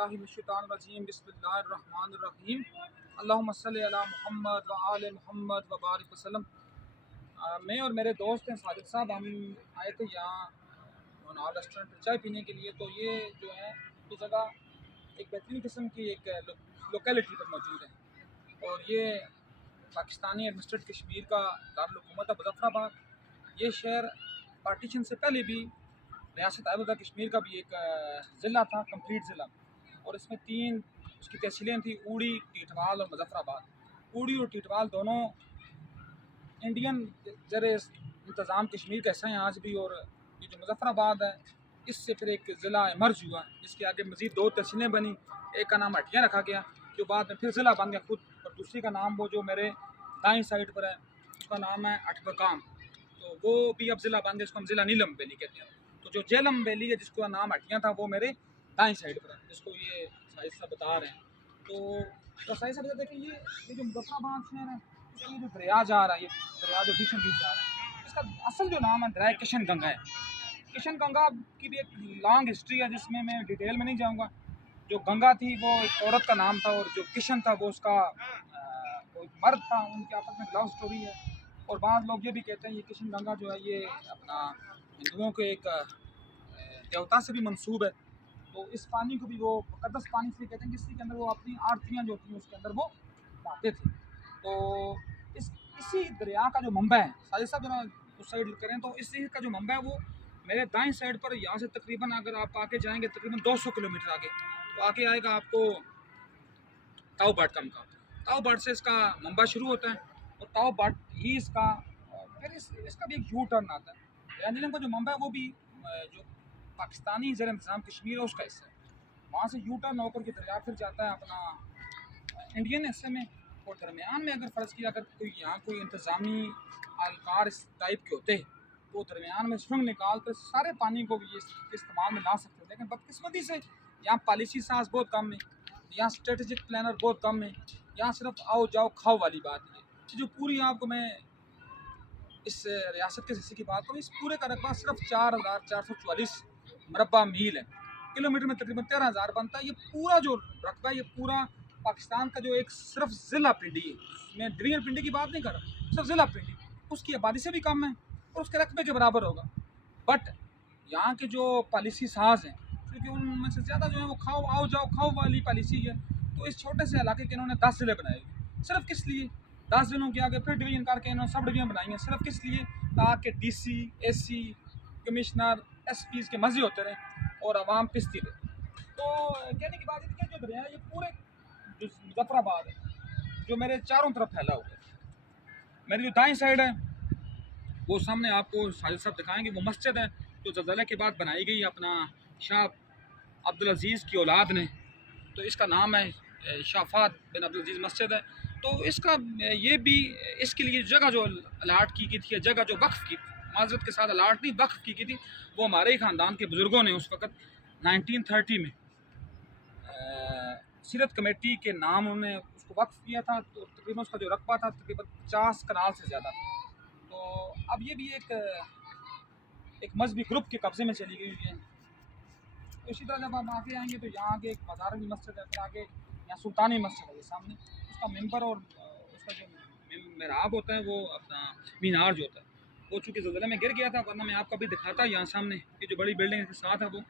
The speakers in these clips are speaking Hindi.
बिस्मिल्लाहिर्रहमानिर्रहीम बिस्मिल्लाहिर्रहमानिर्रहीम अल्लाहुम्मा सल्लि अला मुहम्मद व आले मुहम्मद व बारिक वसल्लम। मैं और मेरे दोस्त हैं साजिद साहब, हम आए थे यहाँ और रेस्टोरेंट पर चाय पीने के लिए। तो ये जो है ये जगह एक बेहतरीन किस्म की एक लोकेलिटी पर मौजूद है और ये पाकिस्तानी एडमिनिस्ट्रेट कश्मीर का दारुल हुकूमत है मुज़फ़्फ़राबाद। ये शहर पार्टीशन से पहले भी रियासत आबूदा कश्मीर का भी एक ज़िला था, कंप्लीट ज़िला, और इसमें 3 उसकी तहसीलें थी, ऊड़ी, टीटवाल और मुज़फ़्फ़राबाद। ऊड़ी और टीटवाल दोनों इंडियन ज़र इंतज़ाम कश्मीर का हिस्सा हैं आज भी, और ये जो मुज़फ़्फ़राबाद है इससे फिर एक ज़िला मर्ज हुआ, जिसके आगे मज़ीद 2 तहसीलें बनी। एक का नाम हटिया रखा गया जो बाद में फिर ज़िला बन गया खुद, और दूसरी का नाम वो जो मेरे दाईं साइड पर है उसका नाम है अठबकाम, तो वो भी अब ज़िला बन गया, इसको हम ज़िला नीलम वैली कहते हैं। तो जो जेलम वैली है जिसका नाम हटिया था वो मेरे दाईं साइड पर है, जिसको ये साहिद साहब बता रहे हैं। तो साहिद साहब देखें, ये जो मुज़फ़्फ़राबाद शहर है इसका ये जो दरिया जा रहा है, ये दरिया जो बीचों बीच जा रहा है, इसका असल जो नाम है दरिया किशन गंगा है। किशन गंगा की भी एक लॉन्ग हिस्ट्री है जिसमें मैं डिटेल में नहीं जाऊँगा। जो गंगा थी वो एक औरत का नाम था, और जो किशन था वो उसका वो एक मर्द था, उनके आपस में लव स्टोरी है। और बाद लोग ये भी कहते हैं ये किशन गंगा जो है ये अपना हिंदुओं के एक देवता से भी मंसूब है। तो इस पानी को भी वो मुक़द्दस पानी इसलिए कहते हैं जिसके अंदर वो अपनी आरतियाँ जो थी उसके अंदर वो लाते थे। तो इसी दरिया का जो मंबा है, साजिद साहब जरा उस साइड करें, तो इसी का जो मंबा है वो मेरे दाएं साइड पर, यहाँ से तकरीबन अगर आप आके जाएंगे तकरीबन 200 किलोमीटर आगे, तो आके आएगा आपको ताऊ बाट का मकाम। ताऊ बाट से इसका मंबा शुरू होता है और ताऊ बाट ही इसका फिर इसका भी एक यू टर्न आता है। रैंजलिंग का जो मंबा है वो भी जो पाकिस्तानी ज़र इंतज़ाम कश्मीर है उसका हिस्सा है। वहाँ से यू टर्न होकर के दरिया फिर जाता है अपना इंडियन हिस्से में, और दरमियान में अगर फ़र्ज़ किया अगर कोई यहाँ कोई इंतज़ामी अलकार इस टाइप के होते तो दरमियान में सुरंग निकाल कर सारे पानी को ये इस्तेमाल में ला सकते हैं। लेकिन बदकिस्मती से यहाँ पॉलिसी साज बहुत कम है, यहाँ स्ट्रेटजिक प्लानर बहुत कम है, यहाँ सिर्फ आओ जाओ खाओ वाली बात है। जो पूरी आपको मैं इस रियासत के हिस्से की बात करूँ, इस पूरे का रकबा सिर्फ 4444 मरबा मील है। किलोमीटर में तकरीबन 13,000 बनता है। ये पूरा जो रकबा है ये पूरा पाकिस्तान का जो एक सिर्फ ज़िला पिंडी है, मैं डिवीजन पिंडी की बात नहीं कर रहा, सिर्फ ज़िला पिंडी, उसकी आबादी से भी कम है और उसके रकबे के बराबर होगा। बट यहाँ के जो पॉलिसी साज हैं, क्योंकि उनमें से ज़्यादा जो है वो खाओ आओ जाओ खाओ वाली पॉलिसी है, तो इस छोटे से इलाके के इन्होंने 10 ज़िले बनाए। सिर्फ किस लिए? 10 ज़िलों के आगे फिर डिवीजन करके इन्होंने सब डिवीजन बनाई हैं, सिर्फ किस लिए? ताकि DC, AC, कमिश्नर, SPs के मज़े होते रहें और आवाम पिसती रहे। तो कहने की बात है कि जो दरिया ये पूरे जो मुज़फ़्फ़राबाद है जो मेरे चारों तरफ फैला हुआ है। मेरी जो दाईं साइड है वो सामने आपको साजिद साहब दिखाएंगे, वो मस्जिद है जो ज़लज़ले के बाद बनाई गई अपना शाह अब्दुल अज़ीज़ की औलाद ने, तो इसका नाम है शाफात बिन अब्दुल अज़ीज़ मस्जिद है। तो इसका ये भी इसके लिए जगह जो अलाट की गई थी, जगह जो वक्फ़ की, माज़रत के साथ अलाट नहीं वक्फ़ की गई थी, वो हमारे ही ख़ानदान के बुज़ुर्गों ने उस वक़्त 1930 में सीरत कमेटी के नाम उन्होंने उसको वक्फ़ किया था। तो तकरीबन उसका जो रकबा था तकरीबन 50 कनाल से ज़्यादा था। तो अब ये भी एक मजहबी ग्रुप के कब्ज़े में चली गई हुई है। तो इसी तरह जब आप आगे आएंगे तो यहाँ आगे एक मज़ार मस्जिद है, फिर आगे यहाँ सुल्तानी मस्जिद है, ये सामने उसका मेंबर और उसका जो मेहराब होता है वो अपना मीनार जो होता है वो चूँकि ज़लज़ले में गिर गया था, वरना मैं आपको अभी दिखाता यहाँ सामने ये जो बड़ी बिल्डिंग के साथ है वो,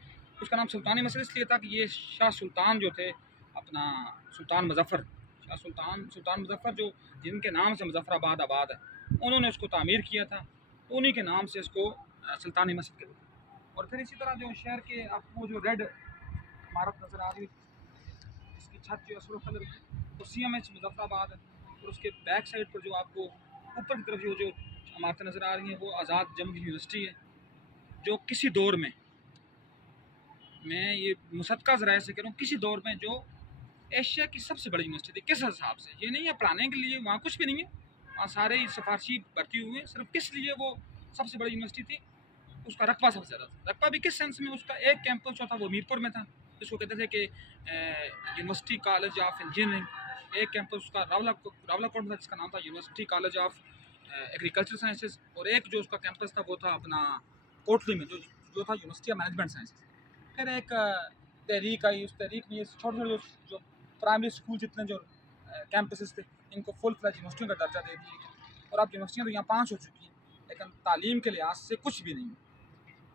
उसका नाम सुल्तानी मस्जिद इसलिए था कि ये शाह सुल्तान जो थे अपना सुल्तान मुज़फ़्फ़र, शाह सुल्तान मुज़फ़्फ़र जो जिनके नाम से मुज़फ़्फ़राबाद आबाद है, उन्होंने उसको तामीर किया था, तो उन्हीं के नाम से इसको सुल्तानी मस्जिद कहते हैं। और फिर इसी तरह जो शहर के आपको जो रेड इमारत नज़र आ रही है इसकी छत जो है सुर्ख कलर की, तो CMH मुज़फ़्फ़राबाद है। और उसके बैक साइड पर जो आपको ऊपर की तरफ जो इमारतें नज़र आ रही हैं वो आज़ाद जंग यूनिवर्सिटी है, जो किसी दौर में, मैं ये मुसद्दक़ा ज़राए से कह रहा हूँ, किसी दौर में जो एशिया की सबसे बड़ी यूनिवर्सिटी थी। किस हिसाब से? ये नहीं है पढ़ाने के लिए, वहाँ कुछ भी नहीं है, वहाँ सारे ही सिफारशी भर्ती हुए हैं, सिर्फ किस लिए वो सबसे बड़ी यूनिवर्सिटी थी, उसका रकबा सबसे ज़्यादा था। रकबा भी किस सेंस में, उसका एक कैंपस जो था वो मीरपुर में था, जिसको कहते थे कि यूनिवर्सिटी कॉलेज ऑफ इंजीनियरिंग। एक कैंपस उसका रावलाकोट में था जिसका नाम था university college of agriculture sciences, और एक जो उसका कैंपस था वो था अपना कोटली में जो था यूनिवर्सिटी ऑफ मैनेजमेंट साइंसेज। फिर एक तहरीक आई, उस तहरीक में ये छोटे छोटे जो प्राइमरी स्कूल जितने जो कैंपसेस थे इनको फुल फ्लैज यूनिवर्सिटियों का दर्जा दे दिया गया। और अब यूनिवर्सिटियाँ तो यहाँ 5 हो चुकी हैं, लेकिन तालीम के लिहाज से कुछ भी नहीं है,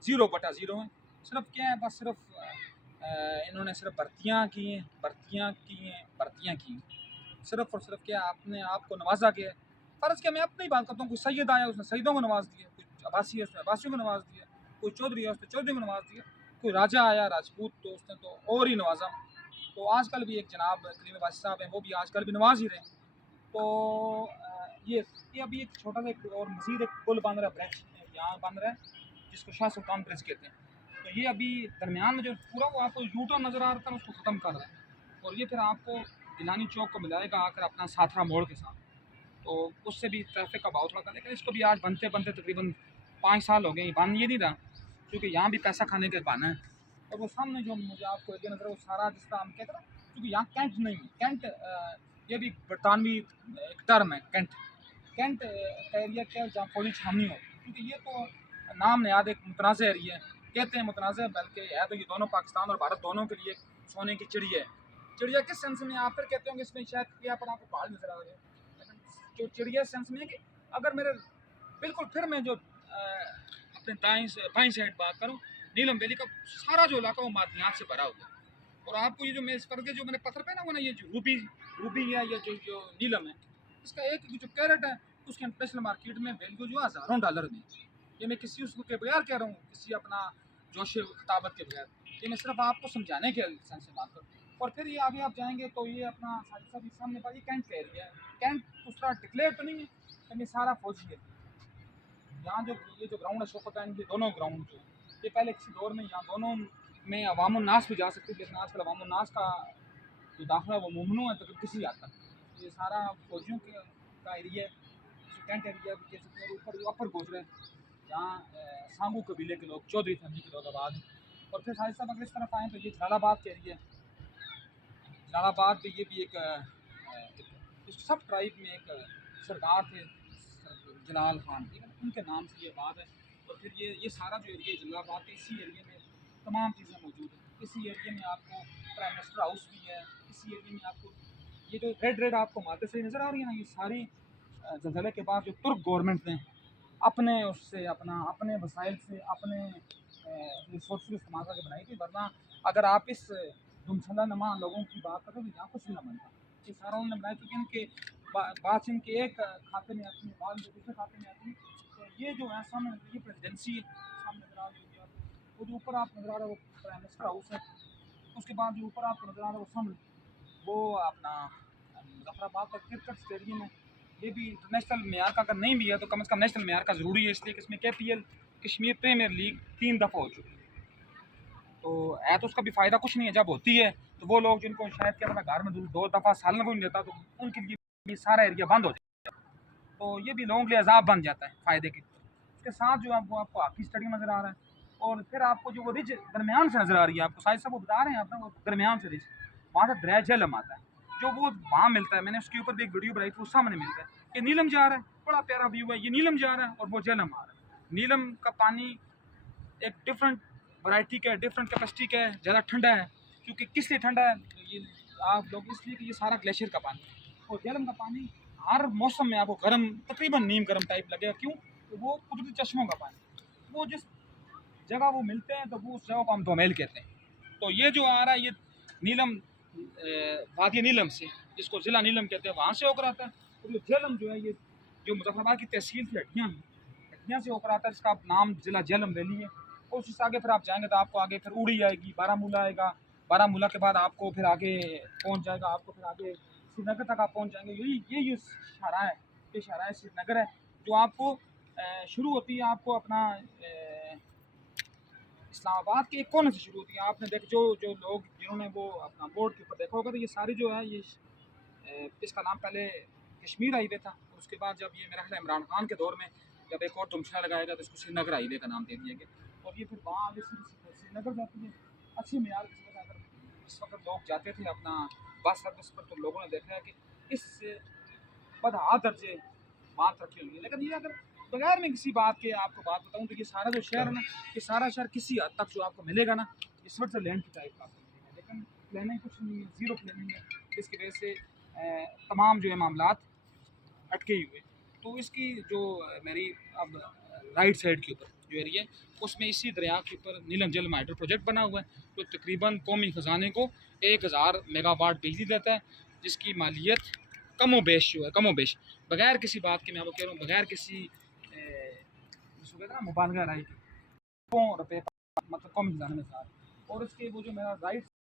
0/0 है। सिर्फ क्या है, बस सिर्फ इन्होंने सिर्फ भर्तियाँ की हैं, भर्तियाँ की हैं, भर्तियाँ की हैं। सिर्फ और सिर्फ क्या अपने आप को नवाजा गया है। फ़र्ज़ क्या, मैं अपनी बात करता हूँ, कोई सैयद आया उसने सैयदों को नवाज दिया, कोई अब्बासी है उसने अब्बासियों को नवाज दिया, कोई चौधरी है उसने चौधरी को नवाज दिया, कोई राजा आया राजपूत तो उसने तो और ही नवाजा। तो आजकल भी एक जनाब करीम बादशाह साहब हैं, वो भी आजकल भी नवाज ही रहे हैं। तो ये अभी एक छोटा सा एक और मज़ीद एक पुल बन रहा है, ब्रिज यहाँ बन रहा है, जिसको शाह सुल्तान ब्रिज कहते हैं। तो ये अभी दरमियान में जो पूरा वो आपको यू टर्न नज़र आ रहा था उसको ख़त्म कर रहा है, और ये फिर आपको गिलानी चौक को मिलाएगा आकर अपना साथरा मोड़ के साथ। तो उससे भी ट्रैफिक का बहुत थोड़ा था, लेकिन इसको भी आज बनते बनते तकरीबन 5 साल हो गए। बन ये नहीं था क्योंकि यहाँ भी पैसा खाने के बहाना है। और वो सामने जो मुझे आपको एरिया नजर है वो सारा जिसका हम कहते हैं ना, क्योंकि यहाँ कैंट नहीं है, कैंट ये भी बरतानवी एक टर्म है कैंट। कैंट का एरिया क्या जहाँ फौजी छावनी हो, क्योंकि ये तो नाम नयाद एक मुतनाज़ एरिया है, कहते हैं मुतनाज़, बल्कि है तो ये दोनों पाकिस्तान और भारत दोनों के लिए सोने की चिड़िया है। चिड़िया किस सेंस में आप फिर कहते होंगे, इसमें शायद क्या पर आपको पहाड़ नजर आ रहे हैं, लेकिन जो चिड़िया सेंस में है कि अगर मेरे बिल्कुल फिर मैं जो अपने बाईं साइड बात करूँ, नीलम वैली का सारा जो इलाका वो मादनियात से भरा हुआ है। और आपको ये जो मैं इस पर के जो मैंने पत्थर पहना हुआ ना, ये जो रूबी रूबी है, ये जो नीलम है, इसका एक जो कैरेट है उसके इंटरनेशनल मार्केट में वैल्यू जो हज़ारों डॉलर में। ये मैं किसी उसको के बगैर कह रहा हूँ, किसी अपना जोश खिताबत के बगैर, ये मैं सिर्फ आपको समझाने के सेंस से बात करूँ। और फिर ये आगे आप जाएंगे तो ये अपना साथ सामने पर ये कैंट का एरिया है। कैंट दूसरा डिक्लेयर तो नहीं है, लेकिन ये सारा फौजी है। यहाँ जो ये जो ग्राउंड है शौकत आइन, ये दोनों ग्राउंड जो ये पहले किसी दौर में यहाँ दोनों में अवामुन्नास भी जा सकती थी, लेकिन आजकल अवामुन्नास का जो दाखिला वो मुमनू है तक किसी हद तक। ये सारा फौजियों का एरिया है, कैंट एरिया भी कह सकते हैं। ऊपर जो अपर गोजरे जहाँ सांगू कबीले के लोग, चौधरी फैमिली के लोग आबाद हैं। और फिर साहिब साहब अगर इस तरफ आएँ तो ये जलालाबाद का एरिया है। जलालाबाद पे ये भी एक सब ट्राइब में एक सरदार थे, जलाल खान, उनके नाम से ये बात है। और फिर ये सारा जो एरिया जलालाबाद है, इसी एरिया में तमाम चीज़ें मौजूद हैं। इसी एरिया में आपको प्राइम मिनिस्टर हाउस भी है। इसी एरिया में आपको ये जो रेड रेड आपको इमारतें से नज़र आ रही हैं ना, ये सारी ज़लज़ले के बाद जो तुर्क गवर्नमेंट ने अपने उससे अपने वसाइल से अपने रिसोर्स इस्तेमाल करके बनाई थी। वरना अगर आप इस दुमछला नमा लोगों की बात करें तो यहाँ कुछ भी ना बनता। ये सारा उन्होंने बनाया क्योंकि इनके बात इनके एक खाते में आती है, बाद में दूसरे खाते में आती है। तो ये जो है सामने ये प्रेसिडेंसी सामने नजर आ रही है, वो जो ऊपर आप नजर आ रहा है वो प्राइम मिनिस्टर हाउस है। उसके बाद जो ऊपर आपको नजर आ रहा है वो सामने वो अपना मुजफ्फराबाद का क्रिकेट स्टेडियम है। ये भी इंटरनेशनल मेयार का अगर नहीं भी है तो कम से कम नेशनल मेयार का ज़रूरी है, इसलिए कि इसमें KPL कश्मीर प्रीमियर लीग 3 दफ़ा हो चुकी है। तो है तो उसका भी फ़ायदा कुछ नहीं है, जब होती है तो वो लोग जिनको शायद क्या पता घर में 2 दफ़ा साल में कोई नहीं देता तो उनके लिए भी सारा एरिया बंद हो जाता है। तो ये भी लोगों के लिए अजाब बन जाता है फ़ायदे के। उसके साथ जो है वो आपको हॉकी स्टेडियम नज़र आ रहा है। और फिर आपको जो वो रिज दरमियान से नज़र आ रही है, आपको शायद सब वो बता रहे हैं अपना, वो दरमियान से रिज वहाँ से दरिया झेलम आता है जो वो वहाँ मिलता है। मैंने उसके ऊपर भी एक वीडियो बनाई थी, वो सामने मिलता है। ये नीलम जा रहा है, बड़ा प्यारा व्यू है, ये नीलम जा रहा है और वो झेलम आ रहा है। नीलम का पानी एक डिफरेंट वैरायटी का है, डिफरेंट कैपेसिटी का है, ज़्यादा ठंडा है। क्योंकि किस लिए ठंडा है ये आप लोग, इसलिए कि ये सारा ग्लेशियर का पानी और झेलम का पानी हर मौसम में आपको गर्म तकरीबन नीम गर्म टाइप लगेगा। क्यों? तो वो कुदरती चश्मों का पानी, वो जिस जगह वो मिलते हैं तो वो उस जगह को हम दोमेल कहते हैं। तो ये जो आ रहा है ये नीलम वादी नीलम से, जिसको ज़िला नीलम कहते हैं, वहाँ से होकर आता है। और ये झेलम जो है ये जो मुजफ्फराबाद की तहसील थी हटियाँ से होकर आता है, जिसका नाम ज़िला झेलम वैली है। और उससे आगे फिर आप जाएंगे तो आपको आगे फिर उड़ी आएगी, बारामूला आएगा, बारामूला के बाद आपको फिर आगे पहुँच जाएगा, आपको फिर आगे श्रीनगर तक आप पहुँच जाएंगे। ये शाहरा है, ये शाहरा श्रीनगर है जो आपको शुरू होती है आपको अपना इस्लामाबाद के एक कोने से शुरू होती है। आपने देख जो जो लोग जिन्होंने वो अपना बोर्ड के ऊपर देखा होगा तो ये सारी जो है ये इसका नाम पहले कश्मीर हाईवे था। और उसके बाद जब ये मेरा ख्याल इमरान खान के दौर में जब एक और तुमछा लगाया गया तो इसको श्रीनगर हाईवे का नाम दे दिया गया। और ये फिर वहाँ आगे श्रीनगर जाती है अच्छी मेयार की जगह। अगर इस वक्त लोग जाते थे अपना बस सर्विस पर तो लोगों ने देखा है कि इससे बदहा दर्जे बात रखी हुई है। लेकिन ये अगर बगैर में किसी बात के आपको बात बताऊँ तो ये सारा जो शहर है ना, ये सारा शहर किसी हद तक जो आपको मिलेगा ना, ये स्विट्ज़रलैंड की टाइप का प्लानिंग कुछ नहीं है, ज़ीरो प्लानिंग है, जिसकी वजह से तमाम जो है मामलात अटके हुए। तो इसकी जो मेरी अब राइट साइड के ऊपर जो एरिया है उसमें इसी दरिया के ऊपर नीलम जल हाइड्रो प्रोजेक्ट बना हुआ है, जो तकरीबन कौमी ख़जाने को 1000 मेगावाट बिजली देता है, जिसकी मालियत कमो बेश जो है, कमो बेश बगैर किसी बात के, मैं आपको कह रहा हूँ, बगैर किसी जिसको कहते हैं ना मुबालगा लाई के रुपये मतलब कौमी खजाने में था। और उसके वो जो मेरा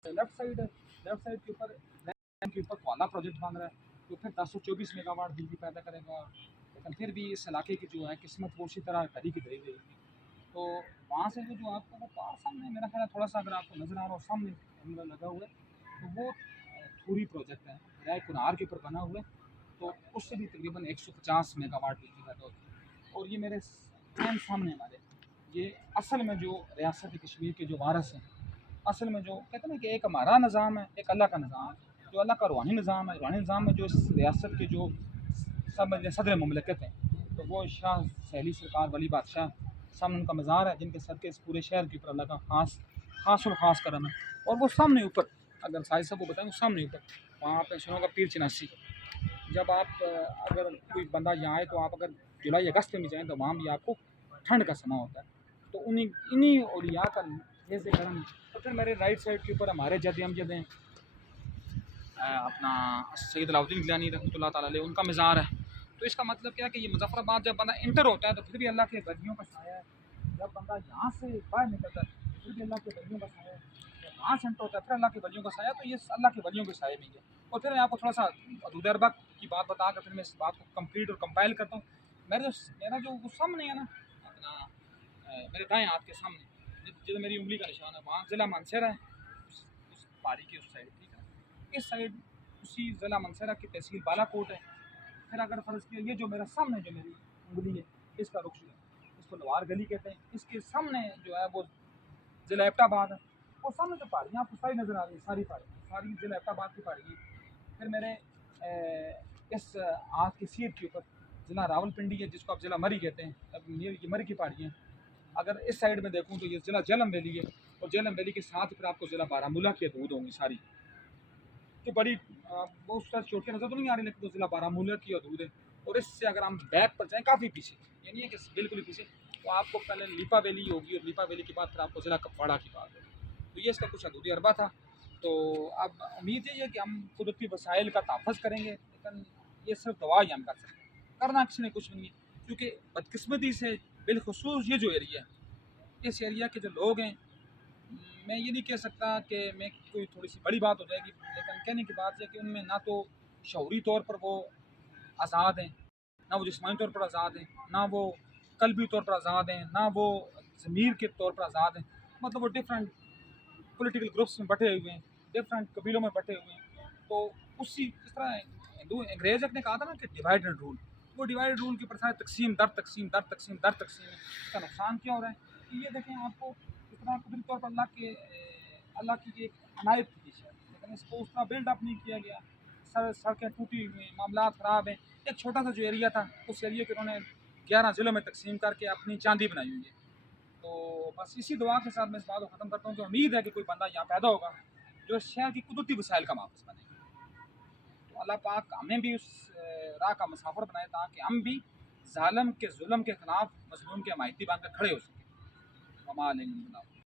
लेफ्ट साइड है, लेफ्ट साइड के ऊपर कोयला प्रोजेक्ट बन रहा है, तो फिर 1024 मेगावाट बिजली पैदा करेगा। लेकिन फिर भी इस इलाके की जो है किस्मत वो उसी तरह करी की रही गई। तो वहाँ से वो जो आपको वो पार सामने मेरा ख्याल है, थोड़ा सा अगर आपको नज़र आ रहा हो सामने कैमरा लगा हुआ है, तो वो थूरी प्रोजेक्ट है, दरियाए कुनार के ऊपर बना हुआ है। तो उससे भी तकरीबन 150 मेगावाट बिजली पैदा होती है। और ये मेरे सामने हमारे ये असल में जो रियासत कश्मीर के जो वारस हैं, असल में जो कहते हैं ना कि एक हमारा निज़ाम है, एक अल्लाह का निज़ाम है। जो अल्लाह का रूहानी निज़ाम है, रूहानी निज़ाम में जो इस रियासत के जो सदर मुमलकत हैं, तो वो शाह सहली सरकार वली बादशाह सामने उनका मज़ार है, जिनके सदक़े इस पूरे शहर के ऊपर अल्लाह का ख़ास और ख़ास करम है। और वो सामने ऊपर, अगर साहिब साहब को बताएँ, वो सामने ऊपर वहाँ पे सुनो का पीर चिनासी, जब आप अगर कोई बंदा यहाँ आए तो आप अगर जुलाई अगस्त में जाएँ तो वहाँ भी आपको ठंड का समय होता है। तो इन्हीं औलिया का जैसे करम। तो फिर मेरे राइट साइड के ऊपर हमारे जद अमजद हैं, अपना सैयद अलाउद्दीन गिलानी रहमतुल्लाह ताला अलैह, उनका मज़ार है। तो इसका मतलब क्या है कि ये मुज़फ़्फ़राबाद जब बंदा इंटर होता है तो फिर भी अल्लाह के वलियों का साया है। जब बंदा यहाँ से बाहर निकलता है फिर भी अल्लाह के वलियों का साया है। जब वहाँ से इंटर होता है फिर अल्लाह के वलियों का साया, तो ये अल्लाह के वलियों के साये में ही है। और फिर मैं आपको थोड़ा सा हदूद अरबा की बात बता कर फिर मैं इस बात को कंप्लीट और कंपाइल करता हूँ। मेरा जो वो सामने है ना, अपना मेरे दाएँ हाथ के सामने जिधर मेरी उंगली का निशान है, वहाँ ज़िला मानसरा है, उस पहाड़ी की उस साइड, ठीक है। इस साइड उसी ज़िला मानसरा की तहसील बालाकोट है। फिर अगर फ़र्ज़ किया ये जो मेरा सामने जो मेरी उंगली है इसका रुख है, इसको लवार गली कहते हैं। इसके सामने जो है वो ज़िला एबटाबाद है। और सामने जो पहाड़ियाँ आपको सारी नज़र आ रही है, सारी पहाड़ियाँ सारी ज़िला एबटाबाद की पहाड़ी है। फिर मेरे इस हाथ की सीध के ऊपर ज़िला रावलपिंडी है, जिसको आप ज़िला मरी कहते हैं। अब ये मरी की पहाड़ियाँ। अगर इस साइड में देखूँ तो ये ज़िला झेलम वैली है, और झेलम वैली के साथ फिर आपको ज़िला बारामूला की हदूद होंगी सारी, जो बड़ी वो उसका चोट के नज़र तो नहीं आ रही, लेकिन वो ज़िला बारामूला की हदूद है। और इससे अगर हम बैक पर जाएँ काफ़ी पीछे, ये नहीं है कि बिल्कुल ही पीछे, तो आपको पहले लिपा वैली होगी, और लिपा वैली के बाद फिर आपको ज़िला कुपवाड़ा की बात होगी। तो ये इसका कुछ हदूदी अरबा था। तो अब उम्मीद यही है कि हम कुदरती वसाइल का तहफ़्फ़ुज़ करेंगे, लेकिन ये सिर्फ दुआ ही हम कर सकते हैं, करना किसी ने कुछ नहीं है। क्योंकि बदकिस्मती से बिलखुसूस ये जो एरिया है, इस एरिया के जो लोग हैं, मैं ये नहीं कह सकता कि मैं कोई थोड़ी सी बड़ी बात हो जाएगी, लेकिन कहने की बात है कि उनमें ना तो शऊरी तौर पर वो आज़ाद हैं, ना वो जिस्मानी तौर पर आज़ाद हैं, ना वो कल्बी तौर पर आज़ाद हैं, ना वो ज़मीर के तौर पर आज़ाद हैं। मतलब वो डिफरेंट पॉलिटिकल ग्रुप्स में बटे हुए हैं, डिफरेंट कबीलों में बटे हुए हैं। तो उसी जिस तरह हिंदू अंग्रेज ने कहा था ना कि डिवाइड एंड रूल, वो डिवाइड रूल की प्रथा तकसीम दर तकसीम दर तकसीम दर तकसीम है। इसका नुकसान क्या हो रहा है कि ये देखें आपको इस तरह कुदरती तौर पर अल्लाह की एक अनायत की चीज़ है, लेकिन इसको उस तरह बिल्डअप नहीं किया गया। सड़कें टूटी हुई हैं, मामला ख़राब हैं। एक छोटा सा जो एरिया था, उस एरिया को उन्होंने 11 ज़िलों में तकसीम करके अपनी चांदी बनाई हुई है। तो बस इसी दुआ के साथ मैं इस बात को ख़त्म करता हूँ कि उम्मीद है कि कोई बंदा यहाँ पैदा होगा जो इस शहर की कुदरती वसाइल का महफ़ूज़ बनेगा। तो अल्लाह पाक हमें भी उस राह का मुसाफिर बनाए, ताकि हम भी ज़ालिम के जुल्म के ख़िलाफ़ मज़लूम के हमायती बनकर खड़े हो सकें। कमाल है।